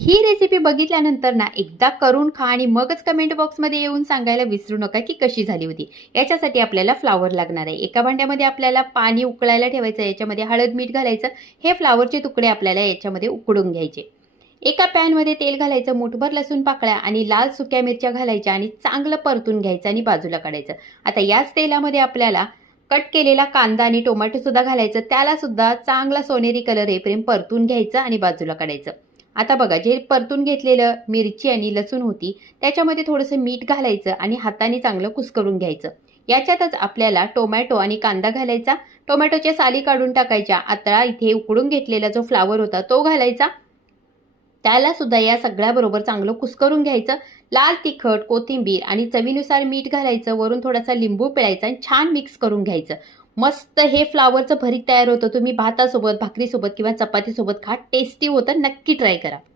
ही recipe बघितल्यानंतर ना एकदा करून खा आणि मगच कमेंट बॉक्समध्ये येऊन सांगायला विसरू नका की कशी झाली होती. याच्यासाठी आपल्याला फ्लावर लागणार आहे. एका भांड्यामध्ये आपल्याला पाणी उकळायला ठेवायचं, याच्यामध्ये हळद मीठ घालायचं. हे फ्लावरचे तुकडे आपल्याला याच्यामध्ये उकडून घ्यायचे. एका पॅनमध्ये तेल घालायचं, मुठभर लसूण पाकळ्या आणि लाल सुक्या मिरच्या घालायच्या आणि चांगलं परतून घ्यायचं आणि बाजूला काढायचं. आता याच तेलामध्ये आपल्याला कट केलेला कांदा आणि टोमॅटो सुद्धा घालायचं. त्याला सुद्धा चांगला सोनेरी कलर येईपर्यंत परतून घ्यायचं आणि बाजूला काढायचं. आता बघा, जे परतून घेतलेलं मिरची आणि लसूण होती त्याच्यामध्ये थोडंसं मीठ घालायचं आणि हाताने चांगलं कुस्करून घ्यायचं. याच्यातच आपल्याला टोमॅटो आणि कांदा घालायचा. टोमॅटोच्या साली काढून टाकायच्या. आता इथे उकडून घेतलेला जो फ्लावर होता तो घालायचा. त्याला सुद्धा या सगळ्याबरोबर चांगलं कुस्करून घ्यायचं. लाल तिखट, कोथिंबीर आणि चवीनुसार मीठ घालायचं. वरून थोडासा लिंबू पिळायचा आणि छान मिक्स करून घ्यायचं. मस्त हे फ्लावरचं भरीत तयार होतं. तुम्ही भातासोबत, भाकरीसोबत किंवा चपातीसोबत खा. टेस्टी होतं. नक्की ट्राय करा.